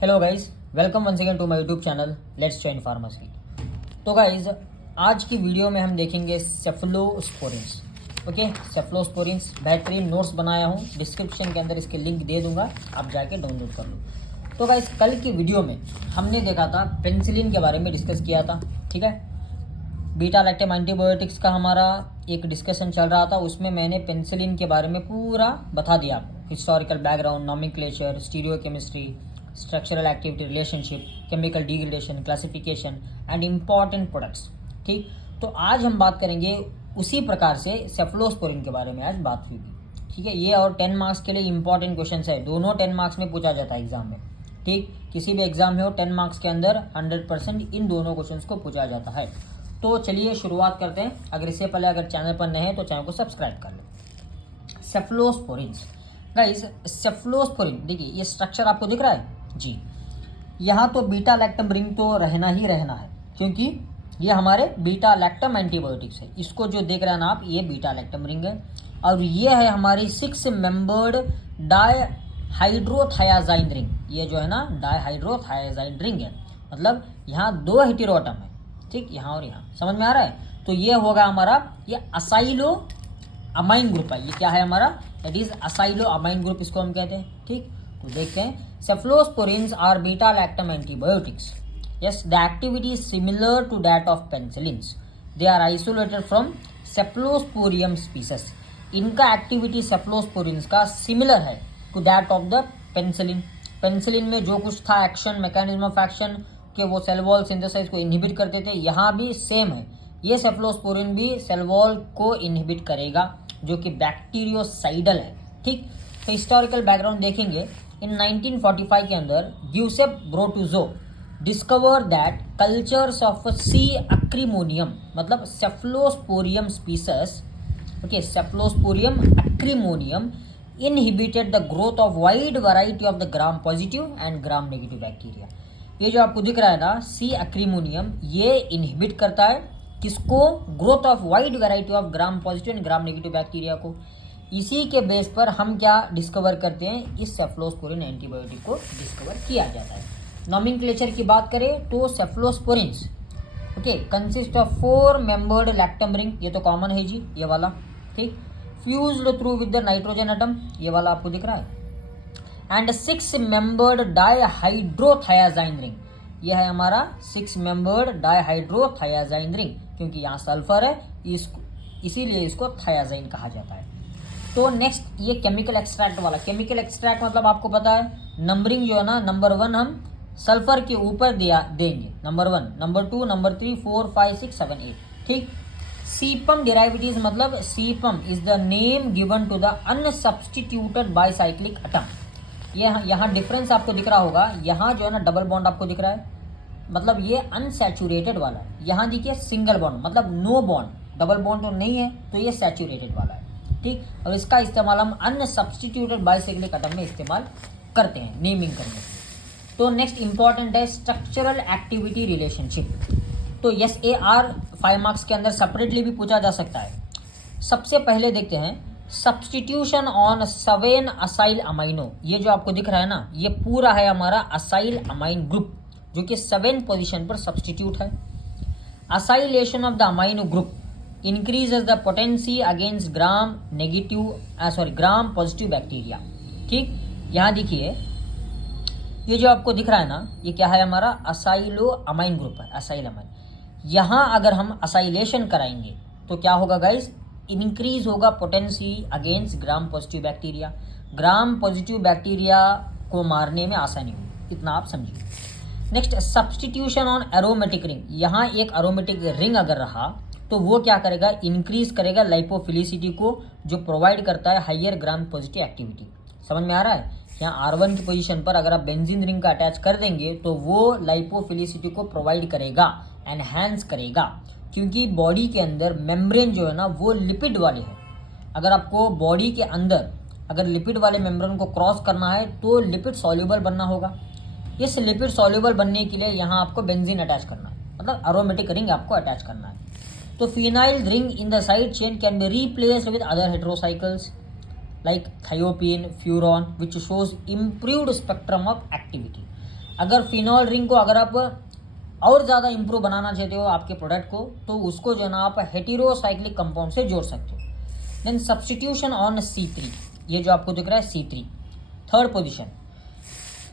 Hello guys, welcome once again to my YouTube channel let's join pharmacy. तो guys, आज की video में हम देखेंगे सेफलोस्पोरिन्स। ओके, सेफलोस्पोरिन्स बेहतरीन नोट्स बनाया हूँ, डिस्क्रिप्शन के अंदर इसके लिंक दे दूंगा, आप जाके डाउनलोड कर लो। तो गाइस, कल की वीडियो में हमने देखा था पेनिसिलिन के बारे में डिस्कस किया था, ठीक है। बीटा लैक्टम एंटीबायोटिक्स का हमारा एक डिस्कशन चल रहा था, उसमें मैंने पेनिसिलिन के बारे में पूरा बता दिया आपको, historical background, nomenclature, stereochemistry, structural activity, relationship, chemical degradation, classification and important products. ठीक, तो आज हम बात करेंगे उसी प्रकार से सेफलोस्पोरिन के बारे में आज बात होगी, ठीक है। ये और 10 मार्क्स के लिए इंपॉर्टेंट क्वेश्चन है, दोनों 10 मार्क्स में पूछा जाता है एग्जाम में, ठीक। किसी भी एग्जाम में हो 10 मार्क्स के अंदर 100% इन दोनों क्वेश्चन को पूछा जाता है। तो चलिए शुरुआत करते हैं। अगर इससे पहले अगर चैनल पर नए हैं तो चैनल को सब्सक्राइब कर लें। सेफलोस्पोरिन्स गाइस, सेफलोस्पोरिन देखिए, ये स्ट्रक्चर आपको दिख रहा है जी। यहाँ तो बीटा लैक्टम रिंग तो रहना ही रहना है, क्योंकि ये हमारे बीटा लैक्टम एंटीबायोटिक्स है। इसको जो देख रहे हैं ना आप, ये बीटा लैक्टम रिंग है, और ये है हमारी 6 मेंबर्ड डायहाइड्रोथायाजाइन रिंग। ये जो है ना डायहाइड्रोथायाजाइन रिंग है, मतलब यहाँ 2 हेटेरोटम है, ठीक, यहाँ और यहाँ। समझ में आ रहा है? तो ये होगा हमारा, ये असाइलो अमाइन ग्रुप है। ये क्या है हमारा? इट इज असाइलो अमाइन ग्रुप, इसको हम कहते हैं, ठीक। तो देखते हैं, cephalosporins are beta lactam antibiotics. Yes, the activity is similar to that of penicillins. They are isolated from cephalosporium species. इनका एक्टिविटी cephalosporins का सिमिलर है to that of the penicillin. Penicillin में जो कुछ था एक्शन, मैकेनिज्म ऑफ एक्शन के, वो cell wall synthesise को इनहिबिट करते थे, यहाँ भी सेम है। ये सेफलोस्पोरिन भी सेल वॉल को इनहिबिट करेगा, जो कि बैक्टीरियोसाइडल है, ठीक। तो हिस्टोरिकल बैकग्राउंड देखेंगे, इन 1945 के अंदर Giuseppe Brotzu discover that cultures of C acremonium, मतलब cephalosporium species, okay, cephalosporium acremonium inhibited the growth of wide variety of the gram positive and gram negative bacteria. ये जो आपको दिख रहा है ना, सी अक्रीमोनियम, ये इनहिबिट करता है किसको? Growth of wide variety of gram positive and gram negative bacteria को। इसी के बेस पर हम क्या डिस्कवर करते हैं? इस सेफलोस्पोरिन एंटीबायोटिक को डिस्कवर किया जाता है। नॉमेनक्लेचर की बात करें तो cephalosporins, okay, consist of 4 membered lactam ring, ये तो कॉमन है जी, ये वाला, ठीक, fused through with the nitrogen atom, ये वाला आपको दिख रहा है, एंड 6 मेंबर्ड डायहाइड्रोथायाजाइन रिंग, ये है हमारा 6 मेंबर्ड डायहाइड्रोथायाजाइन रिंग, क्योंकि यहाँ सल्फर है, इसीलिए इसको थायाजाइन कहा जाता है। तो नेक्स्ट, ये केमिकल एक्सट्रैक्ट वाला, केमिकल एक्सट्रैक्ट मतलब आपको पता है, नंबरिंग जो है ना, नंबर 1 हम सल्फर के ऊपर देंगे, नंबर 1, नंबर 2, नंबर 3, 4, 5, 6, 7, 8, ठीक। सीपम डेरिवेटिव्स, मतलब cepham is the name given to the unsubstituted bicyclic atom. ये यहाँ डिफरेंस आपको दिख रहा होगा, यहाँ जो है ना डबल बॉन्ड आपको दिख रहा है, मतलब ये अनसैचुरेटेड वाला है। यहाँ देखिए सिंगल बॉन्ड, मतलब नो बॉन्ड, डबल बॉन्ड तो नहीं है, तो ये सैचुरेटेड वाला है, ठीक। और इसका इस्तेमाल हम अनसब्स्टिट्यूटेड बाइसाइक्लिक एटम में इस्तेमाल करते हैं नेमिंग करने के। तो नेक्स्ट इंपॉर्टेंट है स्ट्रक्चरल एक्टिविटी रिलेशनशिप। तो SAR 5 मार्क्स के अंदर सेपरेटली भी पूछा जा सकता है। सबसे पहले देखते हैं सब्स्टिट्यूशन ऑन 7 असाइल अमाइनो। ये जो आपको दिख रहा है ना, ये पूरा है हमारा असाइल अमाइन ग्रुप, जो कि 7 पोजीशन पर सब्स्टिट्यूट है। Acylation of the amino group increases the potency against gram positive bacteria, ठीक। यहाँ देखिए, ये जो आपको दिख रहा है ना, ये क्या है हमारा? असाइलो अमाइन ग्रुप है, असाइल अमाइन। यहाँ अगर हम असाइलेशन कराएंगे तो क्या होगा गाइस? इंक्रीज होगा potency against gram positive bacteria. Gram positive bacteria को मारने में आसानी होगी, इतना आप समझिए। Next, substitution on aromatic ring. यहाँ एक एरोमेटिक रिंग अगर रहा तो वो क्या करेगा? इंक्रीज करेगा लाइपोफिलिसिटी को, जो प्रोवाइड करता है हाइयर ग्राम पॉजिटिव एक्टिविटी। समझ में आ रहा है? यहाँ R1 की पोजीशन पर अगर आप बेंजीन रिंग का अटैच कर देंगे तो वो लाइपोफिलिसिटी को प्रोवाइड करेगा, एनहांस करेगा, क्योंकि बॉडी के अंदर मेम्ब्रेन जो है ना वो लिपिड वाले है। अगर आपको बॉडी के अंदर अगर लिपिड वाले मेम्ब्रेन को क्रॉस करना है तो लिपिड सॉल्युबल बनना होगा। इस लिपिड सॉल्युबल बनने के लिए यहाँ आपको बेंजीन अटैच करना है, मतलब एरोमेटिक रिंग आपको अटैच करना है। तो phenyl ring in the side chain can be replaced with other heterocycles like thiophene, furan, which shows improved spectrum of activity. अगर फिनॉल रिंग को अगर आप और ज़्यादा इंप्रूव बनाना चाहते हो आपके प्रोडक्ट को, तो उसको जो है ना आप हेटेरोसाइक्लिक कंपाउंड से जोड़ सकते हो। देन सब्स्टिट्यूशन ऑन C3, ये जो आपको दिख रहा है C3, third position.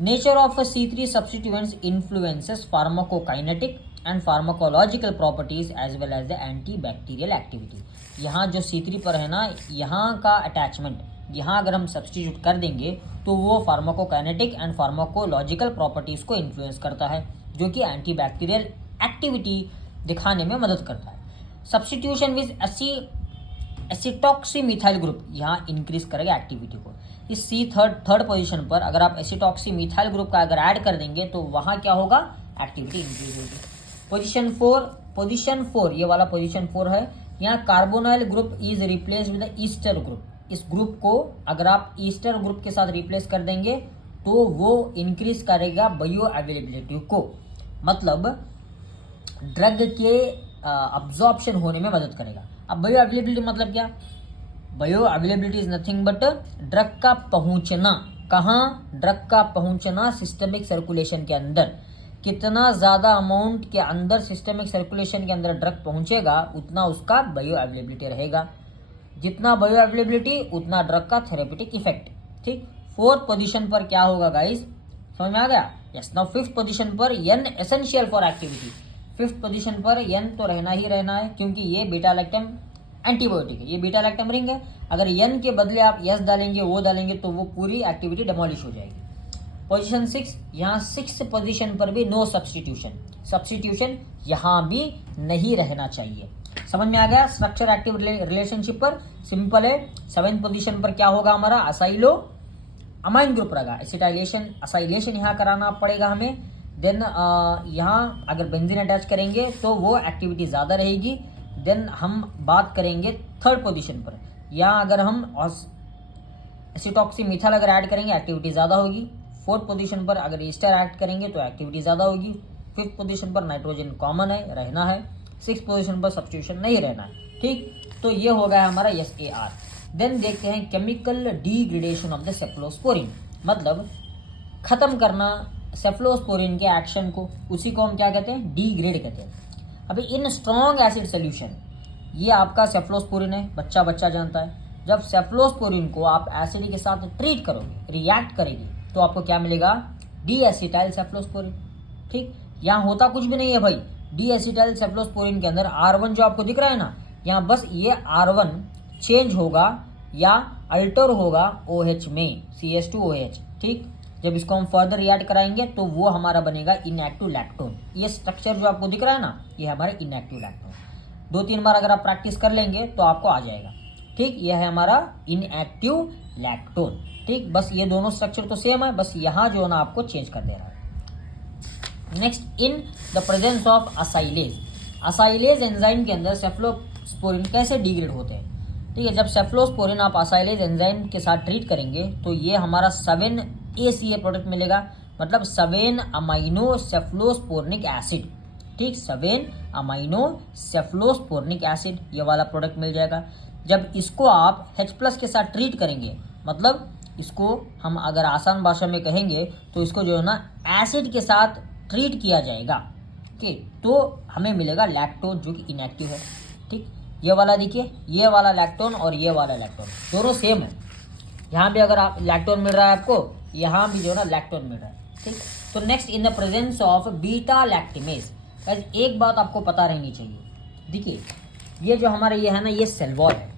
Nature of C3 substituents influences pharmacokinetic and pharmacological properties as well as the anti bacterial activity. यहाँ जो C3 पर है ना, यहाँ का अटैचमेंट यहाँ अगर हम सब्स्टिट्यूट कर देंगे तो वो फार्माकोकाइनेटिक एंड फार्माकोलॉजिकल प्रॉपर्टीज को इन्फ्लुएंस करता है, जो कि एंटी बैक्टीरियल एक्टिविटी दिखाने में मदद करता है। सब्स्टिट्यूशन विद एसिटॉक्सी मिथाइल ग्रुप यहाँ इंक्रीज करेगा एक्टिविटी को। इस C थर्ड पोजीशन पर अगर आप एसिटॉक्सी मिथाइल ग्रुप का अगर ऐड कर देंगे तो वहाँ क्या होगा, एक्टिविटी इंक्रीज होगी। पोजीशन 4 ये वाला पोजीशन 4 है। यहाँ carbonyl group is replace with Easter group. इस ग्रुप को अगर आप ईस्टर ग्रुप के साथ रिप्लेस कर देंगे तो वो इंक्रीज करेगा बायो अवेलेबिलिटी को, मतलब ड्रग के अब्जॉर्प्शन होने में मदद करेगा। अब बायो अवेलेबिलिटी मतलब क्या? Bio availability is nothing but drug का पहुंचना। कहाँ? ड्रग का पहुंचना सिस्टमिक सर्कुलेशन के अंदर। कितना ज़्यादा अमाउंट के अंदर सिस्टमिक सर्कुलेशन के अंदर ड्रग पहुंचेगा उतना उसका बायो अवेलेबिलिटी रहेगा। जितना बायो अवेलेबिलिटी उतना ड्रग का थेरेपेटिक इफेक्ट। ठीक, फोर्थ पोजीशन पर क्या होगा गाइस, समझ में आ गया? यस। नाउ फिफ्थ पोजीशन पर N essential for activity. Fifth position पर N तो रहना ही रहना है, क्योंकि ये बीटा लैक्टम एंटीबायोटिक है, ये बीटा लैक्टम रिंग है। अगर N के बदले आप S डालेंगे, वो डालेंगे, तो वो पूरी एक्टिविटी डेमोलिश हो जाएगी। पोजीशन 6, यहाँ 6 पोजीशन पर भी नो सब्स्टिट्यूशन यहाँ भी नहीं रहना चाहिए। समझ में आ गया? स्ट्रक्चर एक्टिव रिलेशनशिप पर सिंपल है। 7th पोजीशन पर क्या होगा हमारा, असाइलो अमाइन ग्रुप रहेगा। असाइलेशन यहाँ कराना पड़ेगा हमें। देन यहाँ अगर बेंजीन अटैच करेंगे तो वो एक्टिविटी ज़्यादा रहेगी। देन हम बात करेंगे थर्ड पोजीशन पर, यहाँ अगर हम एसिटॉक्सी मिथाइल अगर ऐड करेंगे एक्टिविटी ज़्यादा होगी। फोर्थ पोजीशन पर अगर ईस्टर ऐड करेंगे तो एक्टिविटी ज़्यादा होगी। फिफ्थ पोजीशन पर नाइट्रोजन कॉमन है, रहना है। 6th पोजीशन पर सब्स्टिट्यूशन नहीं रहना है। ठीक, तो ये हो गया हमारा SAR। देन देखते हैं chemical degradation of the cephalosporin, मतलब खत्म करना सेफ्लोस्पोरिन के एक्शन को, उसी को हम क्या कहते हैं, डिग्रेड कहते हैं। अभी इन स्ट्रॉन्ग एसिड सोल्यूशन, ये आपका सेफ्लोस्पोरिन है, बच्चा जानता है। जब सेफ्लोस्पोरिन को आप एसिड के साथ ट्रीट करोगे, रिएक्ट करेगी, तो आपको क्या मिलेगा, डी एसिटाइल सेफ्लोस्पोरिन। ठीक, यहाँ होता कुछ भी नहीं है भाई। डी एसिटाइल सेफ्लोस्पोरिन के अंदर R1 जो आपको दिख रहा है ना, यहाँ बस ये R1 चेंज होगा या अल्टर होगा OH में, CH2OH। ठीक, जब इसको हम फर्दर रिएक्ट कराएंगे तो वो हमारा बनेगा इनएक्टिव लैक्टोन। ये स्ट्रक्चर जो आपको दिख रहा है ना, ये हमारा इनएक्टिव लैक्टोन। 2-3 बार अगर आप प्रैक्टिस कर लेंगे तो आपको आ जाएगा। ठीक, ये है हमारा इनएक्टिव लैक्टोन। ठीक, बस ये दोनों स्ट्रक्चर तो सेम है, बस यहाँ जो है ना आपको चेंज कर दे रहा है। Next, in the presence of acylase enzyme के अंदर सेफ्लोस्पोरिन कैसे डिग्रेड होते हैं। ठीक है, जब सेफ्लोस्पोरिन आप असाइलेज एंजाइम के साथ ट्रीट करेंगे तो ये हमारा 7-ACA प्रोडक्ट मिलेगा, मतलब 7 अमाइनो सेफ्लोस्पोर्निक एसिड। ठीक, 7 अमाइनो सेफ्लोस्पोर्निक एसिड, ये वाला प्रोडक्ट मिल जाएगा। जब इसको आप H+ के साथ ट्रीट करेंगे, मतलब इसको हम अगर आसान भाषा में कहेंगे तो इसको जो है ना एसिड के साथ ट्रीट किया जाएगा, ठीक, तो हमें मिलेगा लैक्टोन, जो कि इनएक्टिव है। ठीक, ये वाला देखिए, ये वाला लैक्टोन और ये वाला लैक्टोन दोनों सेम है। यहाँ भी अगर आप लैक्टोन मिल रहा है आपको, यहाँ भी जो है ना लैक्टोन मिल रहा है। ठीक, तो next, in the presence of beta lactamase. एक बात आपको पता रहनी चाहिए, देखिए ये जो हमारा ये है ना, ये सेल वॉल है।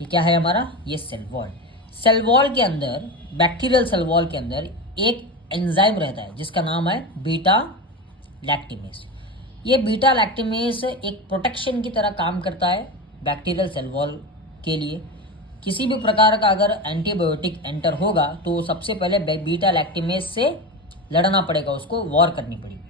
ये क्या है हमारा, ये सेल वॉल। सेल वॉल के अंदर, बैक्टीरियल सेल वॉल के अंदर एक एंजाइम रहता है जिसका नाम है बीटा लैक्टिमेज। ये बीटा लैक्टिमेज एक प्रोटेक्शन की तरह काम करता है बैक्टीरियल सेल वॉल के लिए। किसी भी प्रकार का अगर एंटीबायोटिक एंटर होगा तो सबसे पहले बीटा लैक्टिमेज से लड़ना पड़ेगा, उसको वॉर करनी पड़ेगी।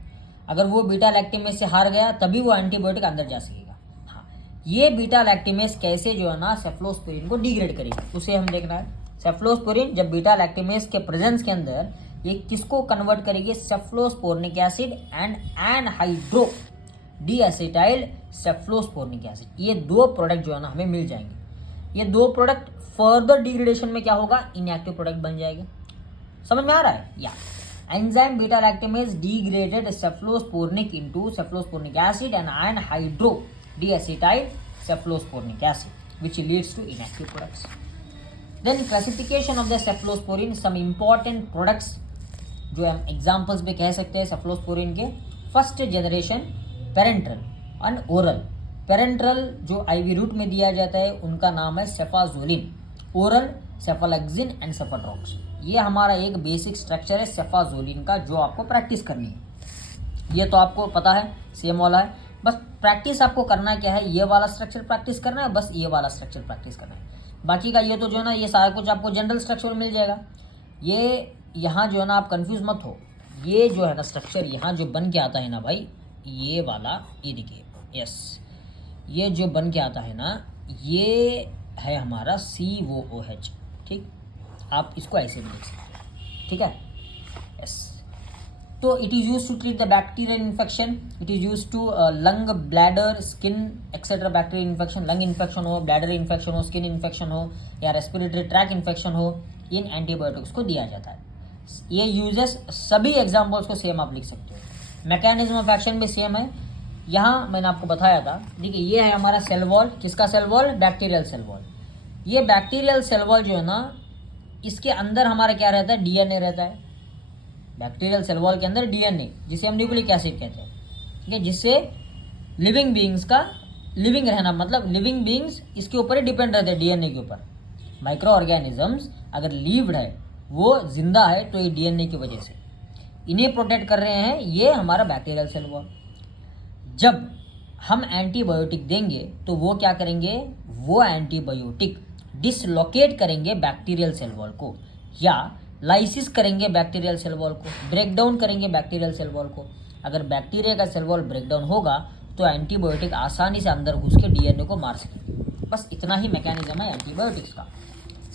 अगर वो बीटा लैक्टिमेज से हार गया तभी वो एंटीबायोटिक अंदर जा सकेगा। हाँ, ये बीटा लैक्टिमेज कैसे जो है ना सेफ्लोस्पोरिन को डिग्रेड करेगी, उसे हम देखना है। सेफ्लोस्पोरिन जब बीटा लैक्टिमेज के प्रेजेंस के अंदर ये किसको कन्वर्ट करेगी, सेफ्लोस्पोर्निक एसिड एंड एनहाइड्रो डीएसिटाइल सेफ्लोस्पोर्निक एसिड। ये दो प्रोडक्ट जो है ना हमें मिल जाएंगे। ये दो प्रोडक्ट फर्दर डिग्रेडेशन में क्या होगा, इनएक्टिव प्रोडक्ट बन जाएगा। समझ में आ रहा है या? Enzyme beta lactamase degraded cephalosporinic into cephalosporinic acid and iron hydrodeacetyl cephalosporinic acid, which leads to inactive products. Then classification of the cephalosporin, some important products जो हम एग्जाम्पल्स भी कह सकते हैं सेफलोस्पोरिन के. First generation parenteral and oral. Parenteral जो IV route में दिया जाता है उनका नाम है cefazolin. Oral cephalexin and cefadroxil. ये हमारा एक बेसिक स्ट्रक्चर है सेफाजोलिन का जो आपको प्रैक्टिस करनी है. ये तो आपको पता है सेम वाला है. बस प्रैक्टिस आपको करना क्या है, ये वाला स्ट्रक्चर प्रैक्टिस करना है, बस ये वाला स्ट्रक्चर प्रैक्टिस करना है. बाकी का ये तो जो है ना ये सारा कुछ आपको जनरल स्ट्रक्चर मिल जाएगा. ये यहाँ जो है ना आप कंफ्यूज मत हो. ये जो है ना स्ट्रक्चर यहाँ जो बन के आता है ना भाई, ये वाला ये देखिए, यस, ये जो बन के आता है ना ये है हमारा COOH. ठीक, आप इसको ऐसे भी लिख सकते हैं. ठीक है, यस. तो it is use to treat the bacterial infection. It is use to lung, bladder, skin etcetera bacterial infection. Lung infection हो, ब्लैडर इन्फेक्शन हो, स्किन इन्फेक्शन हो या रेस्पिरेटरी ट्रैक इन्फेक्शन हो, इन एंटीबायोटिक्स को दिया जाता है. ये यूजेस सभी एग्जाम्पल्स को सेम आप लिख सकते हो. मैकेनिज्म ऑफ एक्शन भी सेम है. यहाँ मैंने आपको बताया था. देखिए ये है हमारा सेल वॉल. किसका cell wall? Bacterial cell wall. ये बैक्टीरियल सेल वॉल जो है ना इसके अंदर हमारा क्या रहता है? डीएनए रहता है. बैक्टीरियल सेल वॉल के अंदर डीएनए जिसे हम न्यूक्लिक एसिड कहते हैं. ठीक है, जिससे लिविंग बीइंग्स का लिविंग रहना, मतलब लिविंग बीइंग्स इसके ऊपर ही डिपेंड रहते हैं, डीएनए के ऊपर. माइक्रो ऑर्गेनिजम्स अगर लीव्ड है, वो जिंदा है, तो ये डीएनए की वजह से इन्हें प्रोटेक्ट कर रहे हैं. ये हमारा बैक्टीरियल सेल वॉल. जब हम एंटीबायोटिक देंगे तो वो क्या करेंगे? वो एंटीबायोटिक डिसलोकेट करेंगे बैक्टीरियल सेल वॉल को, या लाइसिस करेंगे बैक्टीरियल सेल वॉल को, ब्रेक डाउन करेंगे बैक्टीरियल सेल वॉल को. अगर बैक्टीरिया का सेल वॉल ब्रेक डाउन होगा तो एंटीबायोटिक आसानी से अंदर घुस के डीएनए को मार सकेंगे. बस इतना ही मैकेनिज्म है एंटीबायोटिक्स का.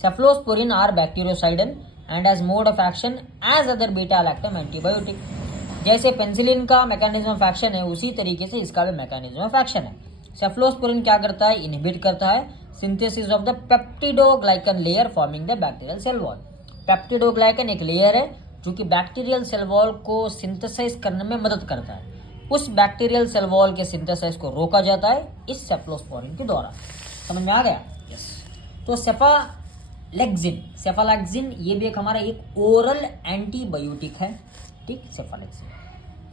Cephalosporin are bactericidal and as mode of action as other beta lactam antibiotic. जैसे पेंसिलिन का मैकेनिज्म ऑफ एक्शन है उसी तरीके से इसका भी मैकेनिज्म ऑफ एक्शन है. सेफलोस्पोरिन क्या करता है? इनहिबिट करता है synthesis of the peptidoglycan layer forming the bacterial cell wall. Peptidoglycan एक लेयर है जो कि बैक्टीरियल सेल वॉल को सिंथेसाइज करने में मदद करता है. उस बैक्टीरियल सेल वॉल के सिंथेसाइज को रोका जाता है इस सेफलोस्पोरिन के द्वारा. समझ में आ गया? यस. तो सेफालेक्सिन ये भी एक हमारा एक ओरल एंटीबायोटिक है. ठीक, सेफालेक्सिन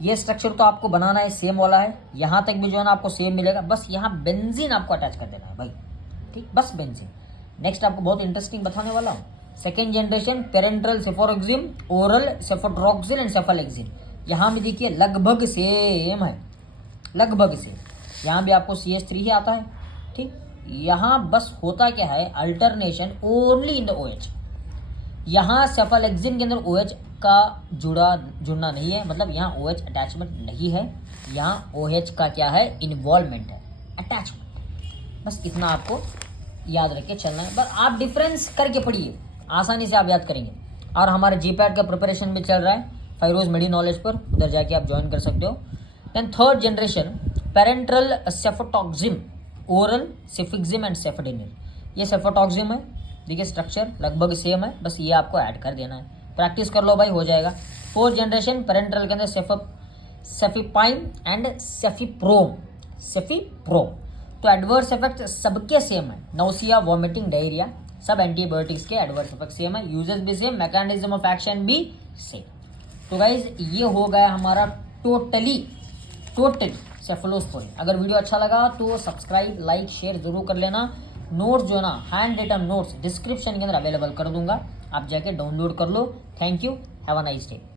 ये स्ट्रक्चर तो आपको बनाना है, सेम वाला है. यहाँ तक भी जो है ना आपको सेम मिलेगा, बस यहाँ बेंजीन आपको अटैच कर देना है भाई. ठीक, बस बेंजीन. नेक्स्ट आपको बहुत इंटरेस्टिंग बताने वाला हूँ. Second generation parenteral cefuroxime, oral cefadroxil and cephalexin. यहाँ भी देखिए लगभग सेम है, लगभग से. यहाँ भी आपको CH3 ही आता है. ठीक, यहाँ बस होता क्या है, alternation only in the OH. यहाँ सेफालेक्सिन के अंदर OH का जुड़ना नहीं है, मतलब यहाँ OH अटैचमेंट नहीं है. यहाँ OH का क्या है? इन्वॉल्वमेंट है, अटैचमेंट. बस इतना आपको याद रख के चलना है. बस आप डिफरेंस करके पढ़िए, आसानी से आप याद करेंगे. और हमारे GPAT का प्रिपरेशन भी चल रहा है फाइरोज मेडी नॉलेज पर, उधर जाके आप ज्वाइन कर सकते हो. Then third generation parenteral cefotaxime, oral cefixime and cefdinir. ये सेफोटॉक्सिम है. देखिए स्ट्रक्चर लगभग सेम है, बस ये आपको ऐड कर देना है. प्रैक्टिस कर लो भाई, हो जाएगा. फोर्थ जनरेशन पेरेंट्रल के अंदर सेफिपाइम एंड सेफिप्रोम. तो एडवर्स इफेक्ट सबके सेम है. नौसिया, वॉमिटिंग, डायरिया, सब एंटीबायोटिक्स के एडवर्स इफेक्ट सेम है. यूजेस भी सेम, मैकेनिज्म ऑफ एक्शन भी सेम. तो गाइज ये हो गया हमारा टोटली सेफलोस्पोरिन. अगर वीडियो अच्छा लगा तो सब्सक्राइब, लाइक, शेयर जरूर कर लेना. नोट्स जो है ना हैंड रिटन नोट्स डिस्क्रिप्शन के अंदर अवेलेबल कर दूंगा, आप जाके डाउनलोड कर लो. Thank you, have a nice day.